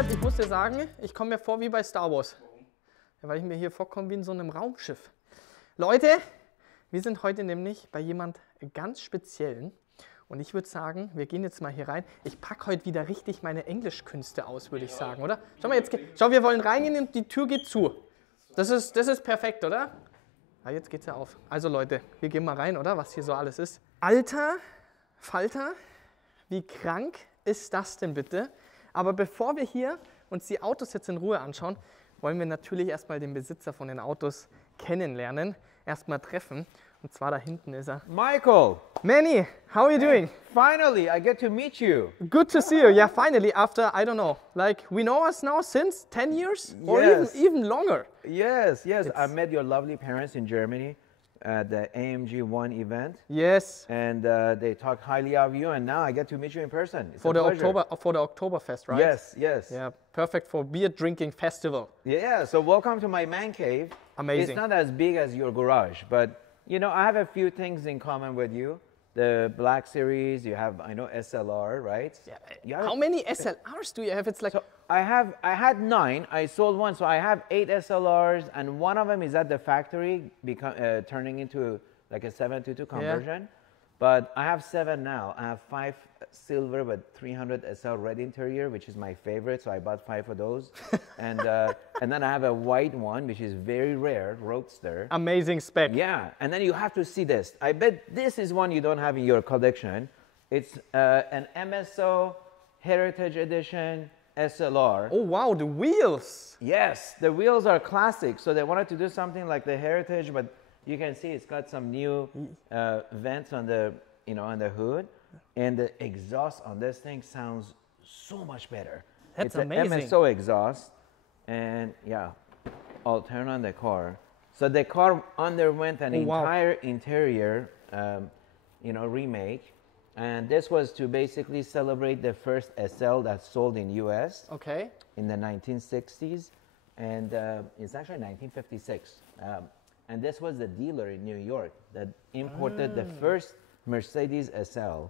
Robert, ich muss dir sagen, ich komme mir vor wie bei Star Wars. Warum? Ja, weil ich mir hier vorkomme wie in so einem Raumschiff. Leute, wir sind heute nämlich bei jemand ganz Speziellen. Und ich würde sagen, wir gehen jetzt mal hier rein. Ich packe heute wieder richtig meine Englischkünste aus, würde ich sagen, oder? Schau mal, schau, wir wollen reingehen und die Tür geht zu. Das ist perfekt, oder? Ah, jetzt geht's ja auf. Also Leute, wir gehen mal rein, oder? Was hier so alles ist. Alter Falter, wie krank ist das denn bitte? Aber bevor wir hier uns die Autos jetzt in Ruhe anschauen, wollen wir natürlich erstmal den Besitzer von den Autos kennenlernen, erstmal treffen. Und zwar da hinten ist er. Michael! Manny, how are you doing? Finally, I get to meet you. Good to see you. Yeah, finally, after, I don't know, like we know us now since 10 years? Or Yes. even longer. Yes. I met your lovely parents in Germany at the AMG 1 event. Yes. And they talked highly of you, and now I get to meet you in person. It's For a the pleasure. Oktoberfest, right? Yes. Yeah, perfect for beer drinking festival. Yeah, so welcome to my man cave. Amazing. It's not as big as your garage, but you know, I have a few things in common with you. The Black Series, you have, I know, SLR, right? Yeah. How many SLRs do you have? It's like... So I had 9, I sold 1, so I have 8 SLRs, and one of them is at the factory, turning into like a 722 conversion. Yeah. But I have 7 now. I have 5 silver but 300 SL red interior, which is my favorite, so I bought 5 of those. And then I have a white one, which is very rare, Roadster. Amazing spec. Yeah, and then you have to see this. I bet this is one you don't have in your collection. It's an MSO Heritage Edition SLR. Oh wow, the wheels. Yes, the wheels are classic, so they wanted to do something like the Heritage, but you can see it's got some new vents on the, on the hood, and the exhaust on this thing sounds so much better. That's it's amazing. It's an MSO exhaust, and yeah, I'll turn on the car. So the car underwent an entire interior, remake, and this was to basically celebrate the first SL that sold in US. Okay. In the 1960s, and it's actually 1956. And this was the dealer in New York that imported the first Mercedes SL.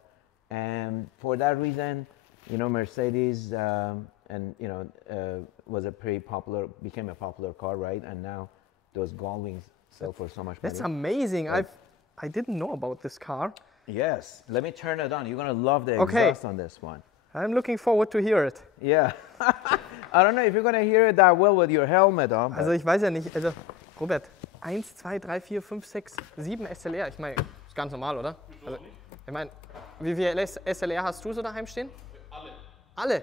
And for that reason, Mercedes was became a popular car, right? And now those Gullwings sell for so much money. That's amazing. I didn't know about this car. Yes. Let me turn it on. You're going to love the exhaust on this one. I'm looking forward to hear it. Yeah. I don't know if you're going to hear it that well with your helmet on. Also ich weiß ja nicht, also Robert, 1, 2, 3, 4, 5, 6, 7 SLR. Ich meine, ist ganz normal, oder? Also, ich meine, wie viele SLR hast du so daheim stehen? Alle. Alle?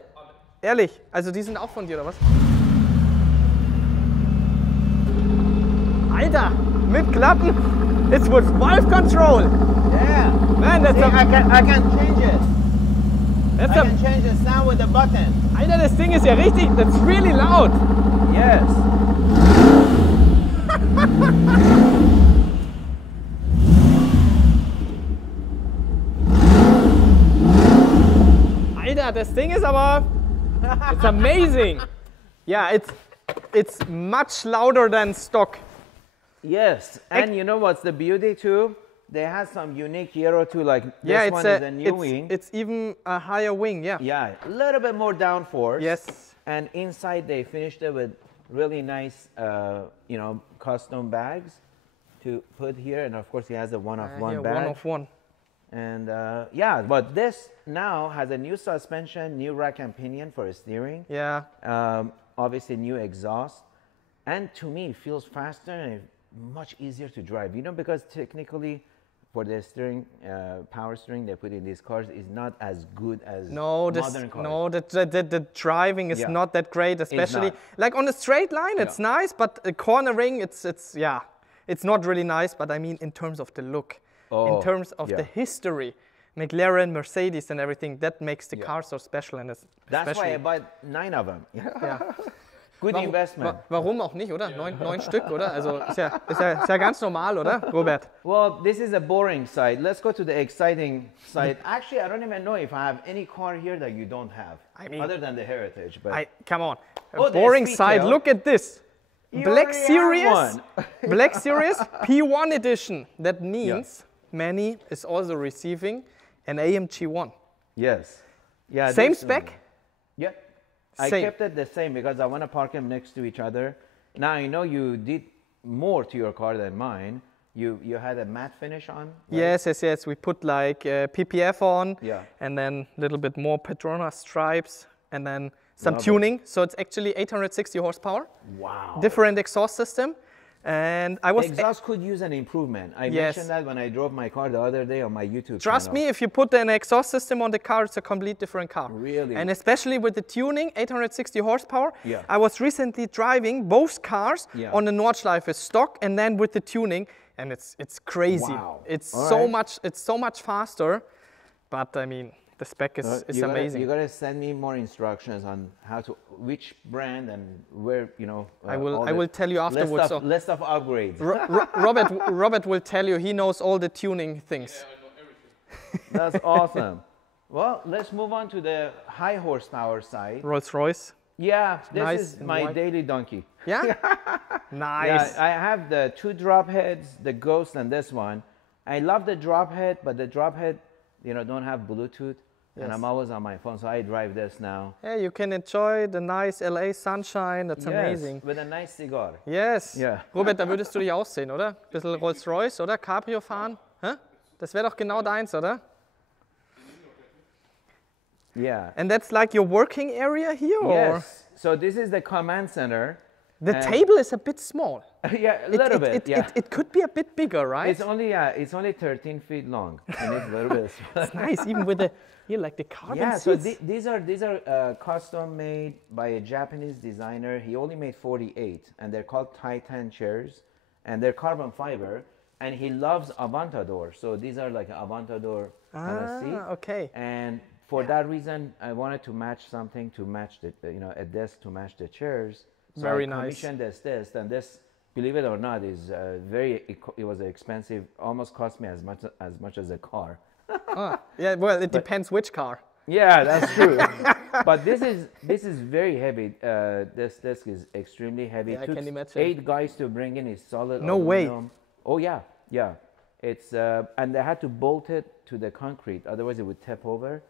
Ehrlich? Also die sind auch von dir, oder was? Alter, mit Klappen. It's with valve control. Yeah. Man, that's I can change it. I can change the sound with the button. Alter, das Ding ist ja richtig, that's really loud. Yes. Alter, das Ding ist aber, it's amazing. Yeah, it's much louder than stock. Yes, and you know what's the beauty too? They have some unique Euro too, like this one is a new wing. It's even a higher wing, yeah. Yeah, a little bit more downforce. Yes. And inside they finished it with really nice, custom bags to put here. And of course he has a one-of-one bag. One-of-one. And yeah, but this now has a new suspension, new rack and pinion for steering. Yeah. Obviously new exhaust. And to me, it feels faster and much easier to drive. Because technically, for the steering, power steering they put in these cars is not as good as modern cars. No, the driving is not that great, especially like on a straight line, it's nice, but cornering, it's not really nice. But I mean, in terms of the look, in terms of the history, McLaren, Mercedes, and everything, that makes the car so special. And that's why I bought 9 of them. Yeah. Good investment. Warum auch nicht, oder? 9 Stück, oder? Also ist ja ganz normal, oder, Robert? Well, this is a boring side. Let's go to the exciting side. Actually, I don't even know if I have any car here that you don't have, other than the Heritage. But come on, boring side. Look at this. Black Series, Black Series P1 edition. That means Manny is also receiving an AMG 1. Yes. Yeah. Same spec? Yeah. I Same. kept it the same because I want to park them next to each other. Now I know you did more to your car than mine. You had a matte finish on? Right? Yes. We put like PPF on, Yeah. and then a little bit more Petronas stripes, and then some Love it. tuning. So it's actually 860 horsepower. Wow. Different exhaust system. And I was Exhaust could use an improvement. I Yes. mentioned that when I drove my car the other day on my YouTube Trust channel. me, if you put an exhaust system on the car, it's a complete different car. Really? And especially with the tuning, 860 horsepower. Yeah. I was recently driving both cars Yeah. on the Nordschleife stock and then with the tuning, and it's crazy. Wow. It's All right. so much faster. But I mean, the spec is amazing. You gotta send me more instructions on how to, which brand and where, you know. I will tell you afterwards. List of upgrades. Robert will tell you. He knows all the tuning things. Yeah, I know everything. That's awesome. Well, let's move on to the high horsepower side. Rolls Royce. Yeah, this Nice is and my wide. daily donkey. Yeah. Nice. Yeah, I have the two drop heads, the Ghost and this one. I love the drop head, but the drop head, you know, don't have Bluetooth. And Yes. I'm always on my phone, so I drive this now. Yeah, you can enjoy the nice LA sunshine. That's amazing. Yes, with a nice cigar. Yes. Ja. Robert, da würdest du dich aussehen, oder? Bisschen Rolls-Royce, oder? Cabrio fahren. Hä? Das wäre doch genau deins, oder? Yeah. And that's like your working area here, or? Yes. So this is the command center. The And- table is a bit small. Yeah, a little bit. Yeah. It could be a bit bigger, right? It's only 13 feet long. And it's a little bit. It's nice, even with the, here, like the carbon Yeah, so seats. these are custom made by a Japanese designer. He only made 48, and they're called Titan chairs, and they're carbon fiber. And he loves Aventador, so these are like an Aventador kind of seat. Okay. And for that reason, I wanted to match something to match the, you know, a desk to match the chairs. So Very I nice. commissioned this, and this, believe it or not, is it was expensive. Almost cost me as much as a car. Yeah, well, it depends which car. Yeah, that's true. But this is very heavy. This desk is extremely heavy. Yeah, I Took can imagine. 8 guys to bring in. It's solid. No way. aluminum. Oh yeah. It's and they had to bolt it to the concrete, otherwise it would tip over.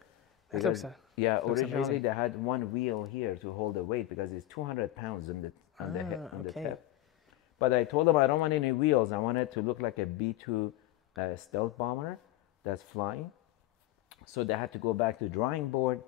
That Because, looks, yeah, looks originally amazing. they had one wheel here to hold the weight because it's 200 pounds on the okay. tip. But I told them I don't want any wheels. I want it to look like a B-2 stealth bomber that's flying. So they had to go back to drawing board,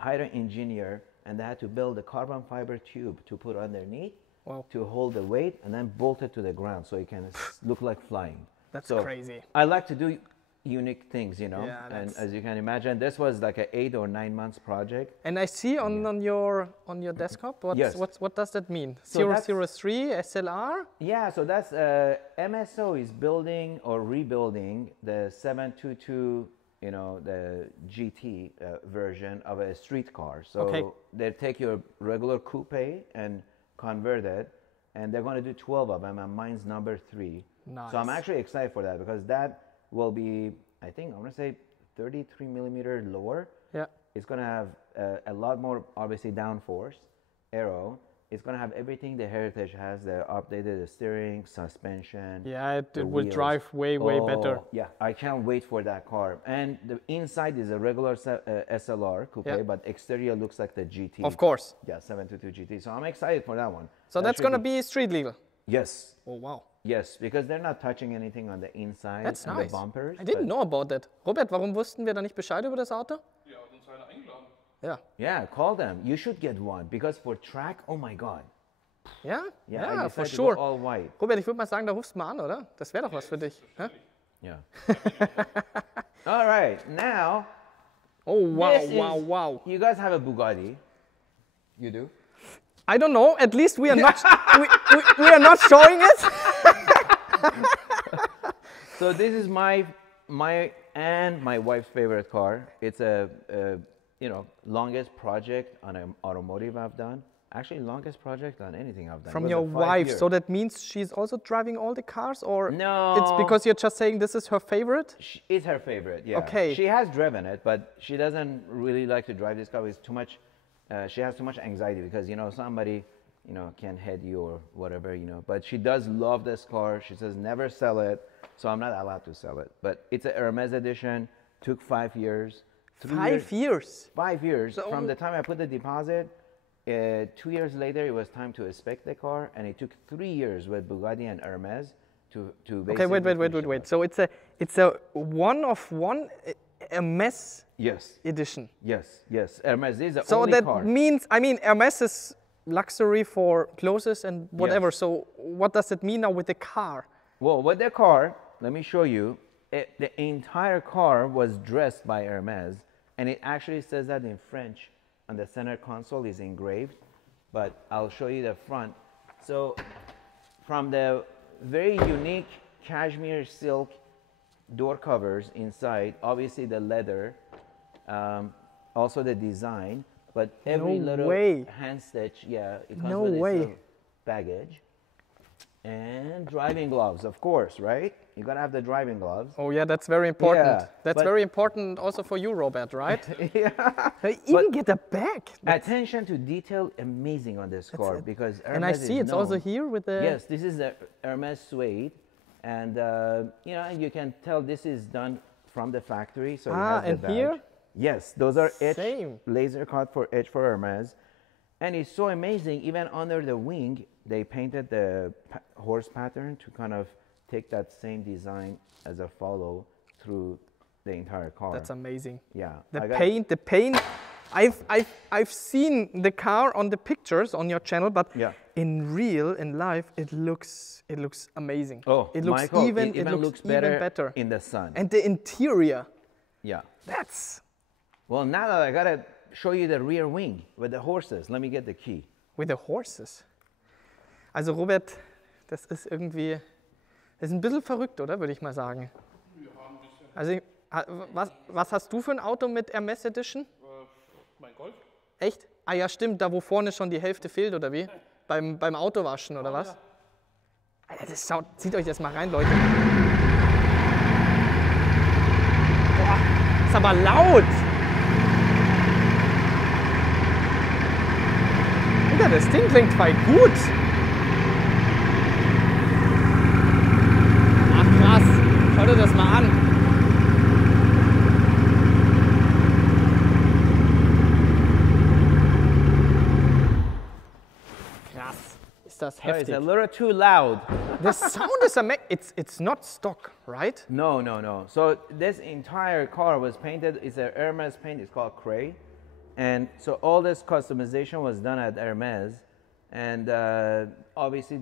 hire an engineer, and they had to build a carbon fiber tube to put underneath Wow. to hold the weight and then bolt it to the ground so it can look like flying. That's So crazy. I like to do unique things, you know. Yeah, and that's- as you can imagine, this was like an 8 or 9 months project. And I see on your desktop, Yes. what does that mean? So that's- 003 SLR? Yeah, so that's MSO is building or rebuilding the 722, you know, the GT version of a street car. So Okay. they take your regular coupe and convert it, and they're going to do 12 of them, and mine's number 3. So I'm Nice. actually excited for that because that will be, I think, I'm going to say 33 millimeter lower. Yeah. It's going to have a lot more, obviously, downforce, aero. It's going to have everything the Heritage has, the updated steering, suspension. Yeah, the it will wheels. drive way better. Oh, yeah, I can't wait for that car. And the inside is a regular SLR coupe, Yeah. but exterior looks like the GT. Of course. Yeah, 722 GT. So I'm excited for that one. So That that's should going to be street legal. Yes. Oh, wow. Yes, because they're not touching anything on the inside That's and nice. the bumpers. I didn't but- know about that. Robert, warum wussten wir da nicht Bescheid über das Auto? Ja, hat uns einer eingeladen. Ja. Yeah, call them. You should get one because for track, oh my God. Ja? Yeah, I Ja, decided for to go sure. all white. Robert, ich würde mal sagen, da rufst du mal an, oder? Das wäre doch was für dich. Hä? Yeah. All right, now Oh, wow, this wow, is- wow. you guys have a Bugatti. You do? I don't know. At least we are not we are not showing it. So this is my and my wife's favorite car. It's a you know, longest project on an automotive I've done. Actually, longest project on anything I've done. It From was your a 5 wife. year. So that means she's also driving all the cars, or No. it's because you're just saying this is her favorite? It's her favorite, yeah. Okay. She has driven it, but she doesn't really like to drive this car. It's too much, she has too much anxiety because, you know, somebody, you know, can head you or whatever, you know. But she does love this car. She says never sell it, so I'm not allowed to sell it. But it's a Hermes edition, took 5 years. 3 5 years. 5 years So- from the time I put the deposit 2 years later, it was time to inspect the car, and it took 3 years with Bugatti and Hermes to Okay, basically wait. finish the car. So it's a one of one Hermes Yes, edition. yes. Hermes is the So only that car. means, I mean, Hermes is luxury for clothes and whatever. Yes. So what does it mean now with the car? Well, with the car, let me show you. The entire car was dressed by Hermes, and it actually says that in French on the center console is engraved, but I'll show you the front. So from the very unique cashmere silk door covers inside, obviously the leather, also the design, but every No little way. hand stitch, yeah, it comes No with its way. little baggage. And driving gloves, of course, right? You gotta have the driving gloves. Oh yeah, that's very important. Yeah, That's but- very important also for you, Robert, right? Yeah. They even get a bag. Attention to detail, amazing on this car because Hermes And I see is it's also known- here with the... Yes, this is the Hermes suede, and you know you can tell this is done from the factory. So it has the and badge. here? Yes, those are etched, Same. laser cut for etched for Hermes, and it's so amazing. Even under the wing, they painted the horse pattern to kind of take that same design as a follow through the entire car. That's amazing. Yeah, The I got- paint. I've seen the car on the pictures on your channel, but Yeah. in real, in life, it looks amazing. Oh, it looks Michael, even. it even looks even better. in the sun. And the interior. Yeah. That's Well, now that I gotta show you the rear wing with the horses. Let me get the key. with the horses. Also Robert, das ist irgendwie, das ist ein bisschen verrückt, oder? Würde ich mal sagen. Wir haben ein bisschen Also was hast du für ein Auto mit Hermes Edition? mein Golf. Echt? Ah ja, stimmt, da wo vorne schon die Hälfte fehlt, oder wie? Beim Autowaschen, oder was? Alter, zieht euch das mal rein, Leute. Boah, ist aber laut. Alter, das Ding klingt voll gut. Ach krass, schau dir das mal an. Krass, ist das Oh, it's heftig. a little too loud. The sound is amazing. It's not stock, right? No, no, no. So this entire car was painted. It's a Hermes paint. It's called Cray, and so all this customization was done at Hermes, and obviously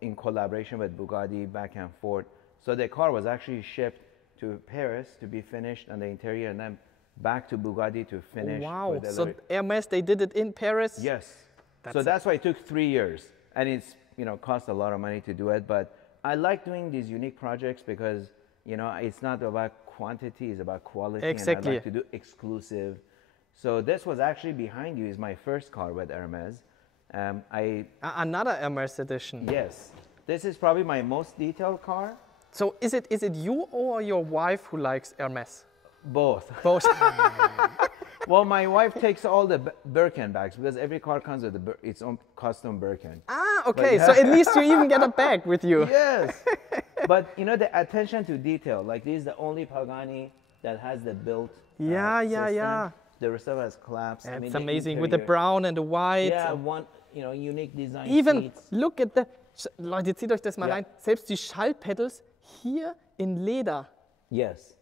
in collaboration with Bugatti back and forth. So the car was actually shipped to Paris to be finished on the interior, and then back to Bugatti to finish. Wow. with the So little- Hermes, they did it in Paris? Yes. That's So it. that's why it took 3 years, and it's cost a lot of money to do it. But I like doing these unique projects because it's not about quantity; it's about quality. Exactly. And I like to do exclusive. So this was actually behind you is my first car with Hermes. Another Hermes edition. Yes, this is probably my most detailed car. So is it you or your wife who likes Hermes? Both. Both. Well, my wife takes all the Birkin bags because every car comes with its own custom Birkin. Okay. But So at least you even get a bag with you. Yes. But the attention to detail, like this is the only Pagani that has the built Yeah, system. yeah. The rest of us collapsed. It's the amazing with the interior- brown and the white. Yeah, one unique design Even seats. look at the Leute, zieht euch das mal Ja. rein. Selbst die Schallpedals hier in Leder. Yes.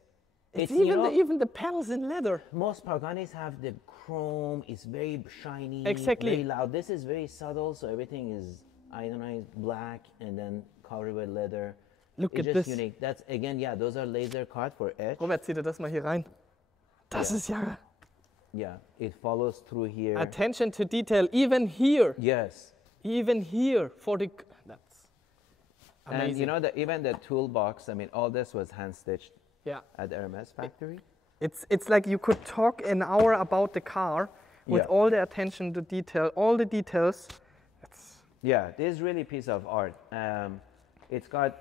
It's you even know, even the pedals in leather. most Paganis have the chrome. It's very shiny. Exactly. Very loud. This is very subtle, so everything is ionized black and then covered with leather. Look It's at just this. unique. That's again, yeah. Those are laser cut for edge. Robert, zieh dir das mal hier rein. Das Ja. ist ja Yeah, it follows through here. attention to detail. Even here. Yes. Even here for the. That's amazing. And even the toolbox, I mean, all this was hand stitched Yeah. at the Hermes factory. It's like you could talk an hour about the car with Yeah. all the attention to detail, all the details. Yeah, this is really a piece of art. It's got,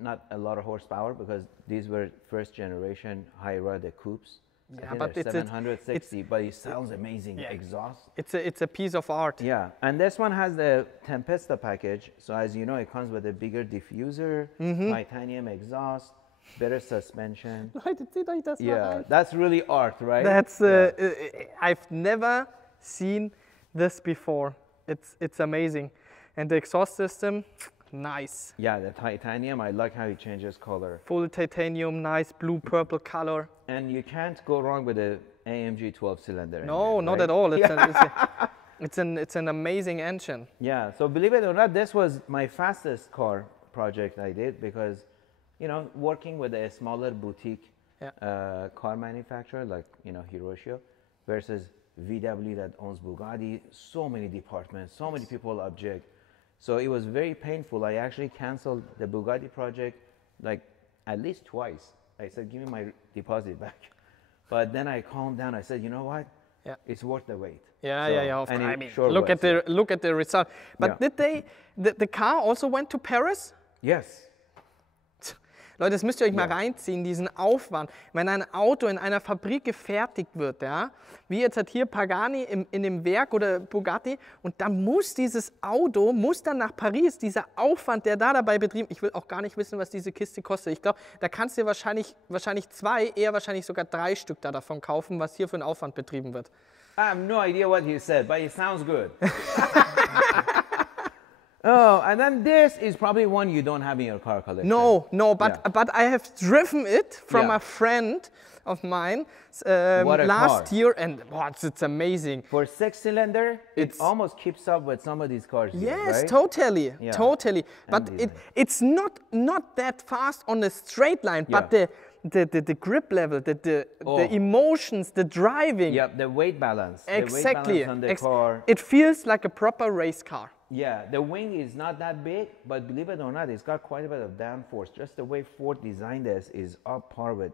not a lot of horsepower because these were first generation Hyra, the coupes. I Yeah, think but they're it's 760, but it sounds amazing. Yeah. Exhaust. It's a piece of art. Yeah, and this one has the Tempesta package. So as you know, it comes with a bigger diffuser, Mm-hmm. titanium exhaust, better suspension. Leute, zieht euch das mal Yeah, rein. that's really art, right? That's Yeah. I've never seen this before. It's amazing. And the exhaust system, nice. Yeah, the titanium, I like how it changes color. Full titanium, nice blue purple color. And you can't go wrong with the AMG 12-cylinder. No, not at all. It's an amazing engine. Yeah, so believe it or not, this was my fastest car project I did because, you know, working with a smaller boutique car manufacturer like, you know, Hiroshio versus VW that owns Bugatti, so many departments, so many people object. So it was very painful. I actually canceled the Bugatti project like at least twice. I said, give me my deposit back. But then I calmed down. I said, you know what? Yeah. It's worth the wait. Yeah. And I mean, sure look at the result. But Yeah. did the car also went to Paris? Yes. Leute, das müsst ihr euch mal reinziehen, diesen Aufwand. Wenn ein Auto in einer Fabrik gefertigt wird, ja, wie jetzt halt hier Pagani in dem Werk oder Bugatti, und dann muss dieses Auto, muss dann nach Paris, dieser Aufwand, der da dabei betrieben, ich will auch gar nicht wissen, was diese Kiste kostet. Ich glaube, da kannst du dir wahrscheinlich 2, eher wahrscheinlich sogar 3 Stück da davon kaufen, was hier für ein Aufwand betrieben wird. I have no idea what you said, but it sounds good. Oh, and then this is probably one you don't have in your car collection. No, but I have driven it from Yeah. a friend of mine What a last car. year, and it's amazing. For 6-cylinder, it It's- almost keeps up with some of these cars. here, Yes, right? totally. But Amazing. it's not that fast on a straight line, but the grip level, the emotions, the driving. Yeah, the weight balance. Exactly. The weight balance on the car. It feels like a proper race car. Yeah, the wing is not that big, but believe it or not, it's got quite a bit of downforce. Just the way Ford designed this is up par with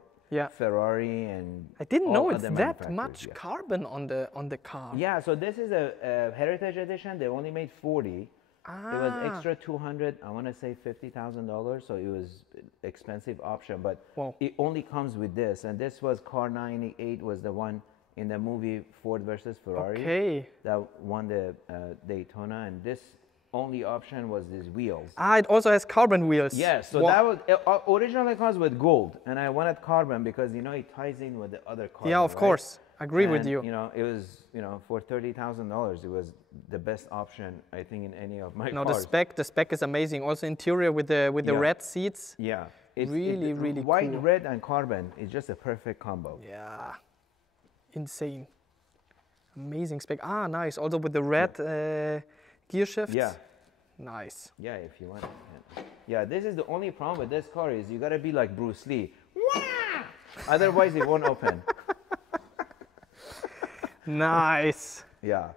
Ferrari and I didn't all know it's other that manufacturers, much carbon on the car. Yeah, so this is a Heritage Edition. They only made 40. It was extra 200. I want to say $50,000. So it was expensive option, but Wow. it only comes with this. And this was car 98 was the one in the movie Ford versus Ferrari Okay. that won the Daytona. And this only option was these wheels. It also has carbon wheels. Yes, so Wow. that was originally comes with gold, and I wanted carbon because you know it ties in with the other carbon. Yeah, of right? course. Agree with And, you. You know, it was for $30,000. It was the best option I think in any of my No, cars. the spec is amazing. Also interior with the Yeah. red seats. Yeah, Really white, cool. red, and carbon is just a perfect combo. Yeah, insane. Amazing spec. Nice. Also with the red gear shifts. Yeah. Nice. Yeah, if you want. Yeah, this is the only problem with this car is you gotta be like Bruce Lee. Otherwise, it won't open. Nice. Yeah.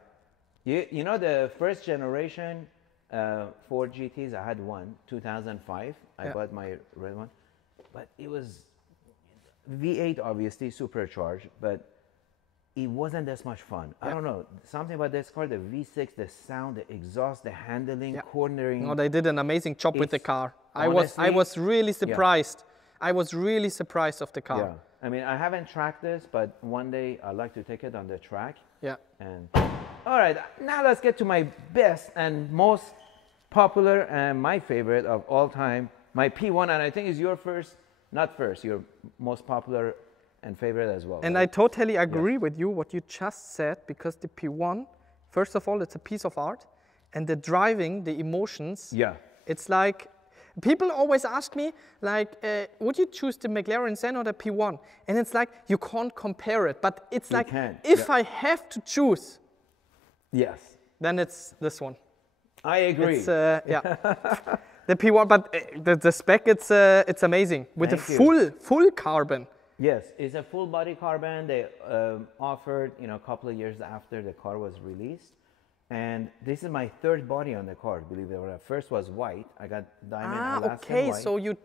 You know the first generation Ford GTs, I had one, 2005. I bought my red one. But it was V8, obviously, supercharged, but it wasn't that much fun. I don't know. Something about this car, the V6, the sound, the exhaust, the handling, cornering. No, they did an amazing job with the It's car. I honestly- was really surprised. I was really surprised of the car. Yeah. I mean, I haven't tracked this, but one day I'd like to take it on the track. Yeah. And all right, now let's get to my best and most popular and my favorite of all time, my P1, and I think is your first, not first, your most popular and favorite as well. And right? I totally agree with you what you just said, because the P1, first of all, it's a piece of art, and the driving, the emotions. Yeah. It's like, people always ask me, like, would you choose the McLaren Zen or the P1? And it's like, you can't compare it, but it's like, can't, if I have to choose, Yes. then it's this one. I agree. It's, the P1, but the spec, it's amazing. With the Thank you. full carbon. Yes, it's a full body carbon. They offered, a couple of years after the car was released. And this is my third body on the car, believe it or not. First was white. I got diamond Alaskan Okay, white. so you,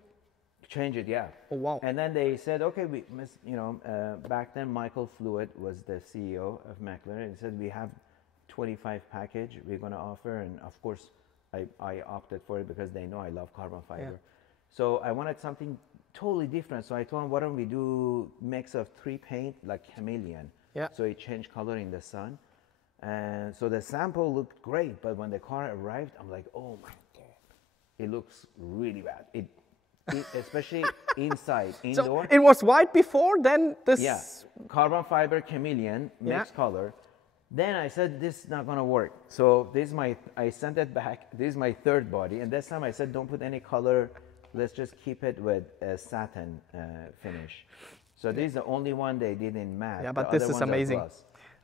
Change it, yeah. Oh, wow. And then they said, okay, back then Michael Fluid was the CEO of McLaren. He said, we have 25 package we're going to offer. And of course, I opted for it because they know I love carbon fiber. Yeah. So I wanted something totally different. So I told him, why don't we do mix of 3 paint like chameleon? Yeah. So it changed color in the sun. And so the sample looked great, but when the car arrived, I'm like, oh my God, it looks really bad. It especially inside, so indoor. it was white before, then this. Yeah, carbon fiber chameleon, mixed color. Then I said, this is not gonna work. So this is I sent it back. This is my third body. And this time I said, don't put any color. Let's just keep it with a satin finish. So this is the only one they did in matte. Yeah, but this is amazing.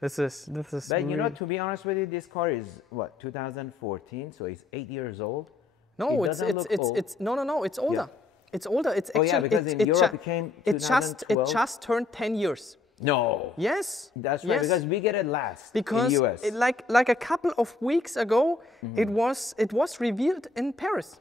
This is. But really... you know, to be honest with you, this car is what, 2014, so it's 8 years old. No, it it's no, it's older. Yeah. It's older. It's actually, yeah, because in Europe it came 2012. It just turned 10 years. No. Yes. That's right, because we get it last because in US. Like a couple of weeks ago, it was revealed in Paris.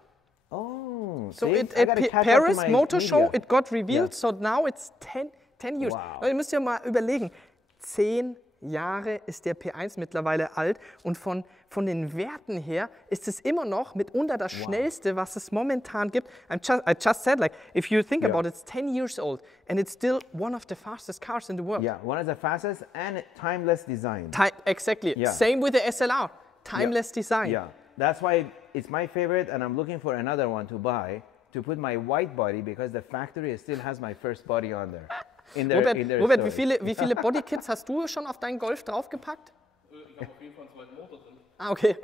Oh, so see? Paris Motor Show, it got revealed, Yeah. so now it's 10 years. Wow. Ihr müsst ja mal überlegen, 10 Jahre ist der P1 mittlerweile alt und von den Werten her ist es immer noch mitunter das schnellste, was es momentan gibt. I just said, like, if you think about it, it's 10 years old and it's still one of the fastest cars in the world. Yeah, one of the fastest and timeless design. Exactly. Yeah. Same with the SLR. Timeless design. Yeah, that's why it's my favorite, and I'm looking for another one to buy to put my white body, because the factory still has my first body on there. Robert, wie viele Bodykits hast du schon auf deinen Golf draufgepackt? Ich habe auf jeden Fall einen zweiten Motor drin. Ah, okay.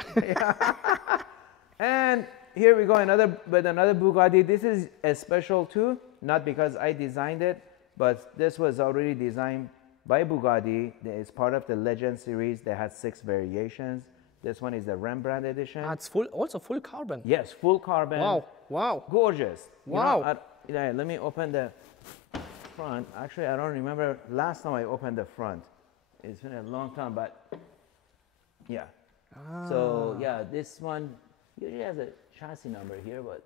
And here we go, another Bugatti. This is a special too, not because I designed it, but this was already designed by Bugatti. It's part of the Legend series. They had 6 variations. This one is the Rembrandt edition. It's also full carbon. Yes, full carbon. Wow. Gorgeous. Wow. You know, let me open the front. Actually, I don't remember last time I opened the front. It's been a long time, but yeah. So yeah, this one usually has a chassis number here, but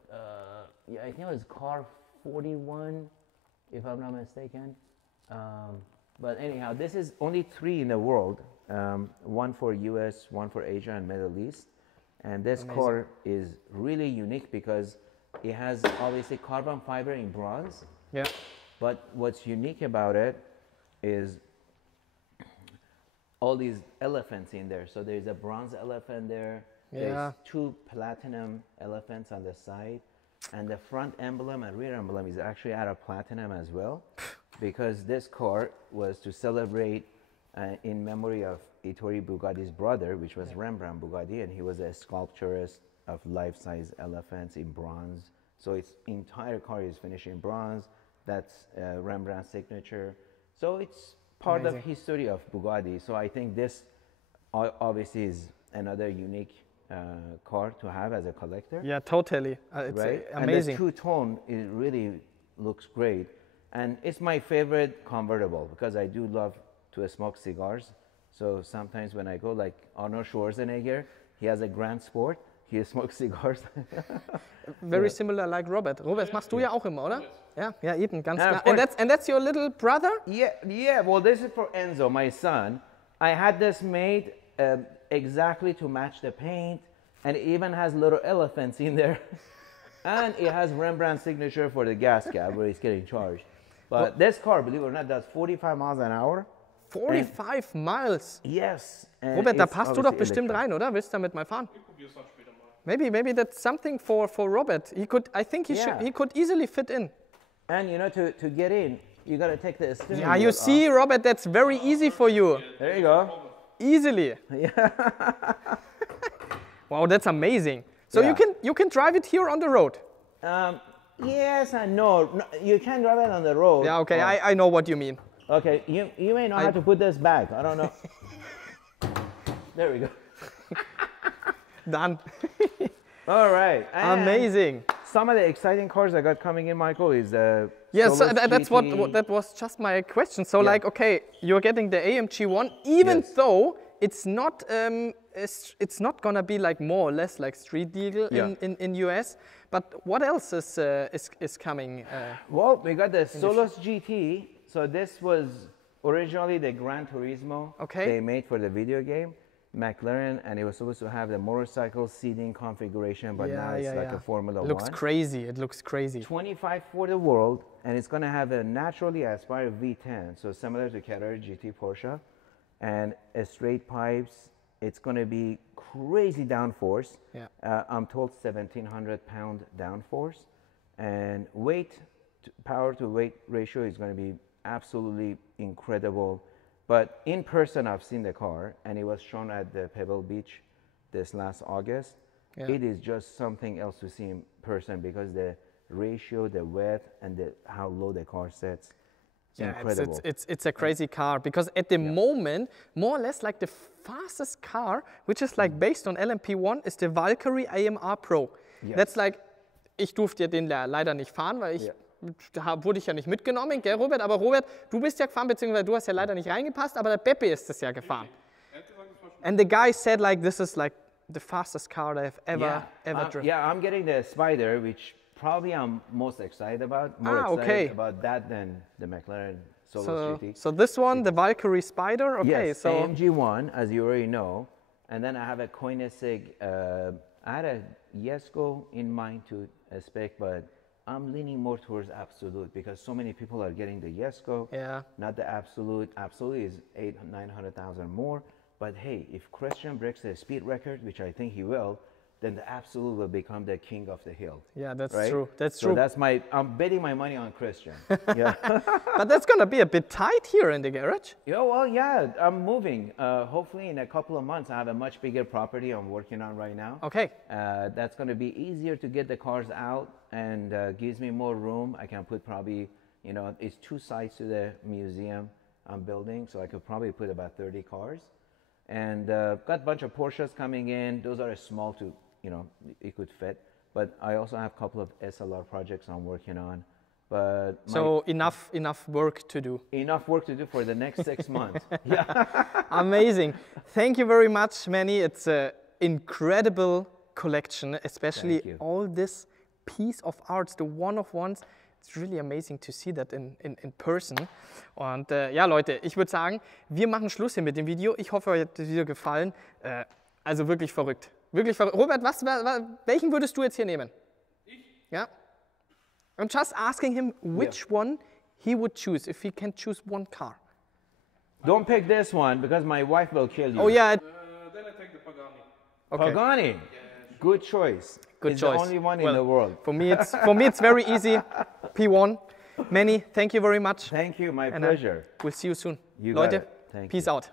yeah, I think it was car 41, if I'm not mistaken. But anyhow, this is only 3 in the world. One for US, one for Asia and Middle East. And this car is really unique because it has obviously carbon fiber in bronze. Yeah. But what's unique about it is all these elephants in there. So there's a bronze elephant there. Yeah. There's 2 platinum elephants on the side. And the front emblem and rear emblem is actually out of platinum as well. Because this car was to celebrate in memory of Ettore Bugatti's brother, which was Rembrandt Bugatti, and he was a sculpturist of life-size elephants in bronze. So its entire car is finished in bronze. That's Rembrandt's signature. So it's part of history of Bugatti. So I think this obviously is another unique car to have as a collector. Yeah, totally. It's right? amazing. And the two-tone, it really looks great. And it's my favorite convertible because I do love to smoke cigars. So sometimes when I go, like Arnold Schwarzenegger, he has a Grand Sport, he smokes cigars. Very similar like Robert. Robert, machst du ja auch immer, oder? Ja, ja, eben, ganz Yeah, klar. And that's your little brother? Yeah, well, this is for Enzo, my son. I had this made exactly to match the paint, and it even has little elephants in there. And it has Rembrandt's signature for the gas cap where he's getting charged. But this car, believe it or not, does 45 miles an hour. 45 miles? Yes. Robert, da passt du doch bestimmt rein, oder? Willst du damit mal fahren? Ich probiere es dann später mal. Maybe that's something for Robert. I think he could easily fit in. And you know, to get in, you got to take the steering Yeah, you wheel see, off. Robert, that's very easy for you. There you go. Easily. Yeah. Wow, that's amazing. So Yeah. you can drive it here on the road. Yes and no. You can drive it on the road. Yeah, okay, I know what you mean. Okay, you may know how to put this back. I don't know. There we go. Done. All right. And Amazing. some of the exciting cars I got coming in, Michael, is Yes, Solus that's GT. that was just my question. So like, okay, you're getting the AMG one, even Yes. though it's not gonna be like more or less like street legal in US. But what else is coming? Well, we got the Solus GT. So this was originally the Gran Turismo they made for the video game, McLaren, and it was supposed to have the motorcycle seating configuration, but now it's like a Formula One. Looks crazy. It looks crazy. 25 for the world, and it's going to have a naturally aspired V10, so similar to Carrera GT Porsche, and a straight pipes. It's going to be crazy downforce. Yeah. I'm told 1,700 pound downforce, and power to weight ratio is going to be absolutely incredible. But in person, I've seen the car, and it was shown at the Pebble Beach this last August. Yeah. It is just something else to see in person because the ratio, the width, and how low the car sits. It's incredible. It's a crazy car because at the moment, more or less like the fastest car, which is like based on LMP1, is the Valkyrie AMR Pro. Yes. That's like, ich durfte den leider nicht fahren, weil ich wurde ich ja nicht mitgenommen, gell Robert? Aber Robert, du bist ja gefahren, beziehungsweise du hast ja leider nicht reingepasst, aber der Beppe ist das ja gefahren. And the guy said like, this is like the fastest car that I've ever driven. Yeah, I'm getting the Spider, which probably I'm most excited about. More excited about that than the McLaren Solo GT. So this one, the Valkyrie Spider, okay. Yes, so AMG one, as you already know. And then I have a Koenigsegg, I had a Jesko in mind to spec, but I'm leaning more towards Absolute because so many people are getting the Jesko, not the Absolute. Absolute is 800,000-900,000 more. But hey, if Christian breaks the speed record, which I think he will, then the Absolute will become the king of the hill. Yeah, that's right? true. That's so true. That's I'm betting my money on Christian. Yeah. But that's gonna be a bit tight here in the garage. Yeah, well, yeah, I'm moving. Hopefully in a couple of months, I have a much bigger property I'm working on right now. Okay. That's gonna be easier to get the cars out and gives me more room. I can put probably, you know, it's 2 sides to the museum I'm building, so I could probably put about 30 cars. And got a bunch of Porsches coming in. Those are small to, you know, it could fit. But I also have a couple of SLR projects I'm working on. But so enough work to do. Enough work to do for the next 6 months. Yeah. Amazing. Thank you very much, Manny. It's an incredible collection, especially all this piece of art, the one-of-ones. It's really amazing to see that in person. Und ja, Leute, ich würde sagen, wir machen Schluss hier mit dem Video. Ich hoffe, euch hat das Video gefallen. Also wirklich verrückt. Wirklich verrückt. Robert, welchen würdest du jetzt hier nehmen? Ich? Ja. I'm just asking him which one he would choose if he can choose one car. Don't pick this one because my wife will kill you. Oh yeah. Then I take the Pagani. Okay. Pagani. Yeah. Good choice. Good it's choice. The only one in the world. For me, it's very easy. P1. Manny, thank you very much. Thank you. My pleasure. We'll see you soon. You Leute, got it. Thank peace you. out.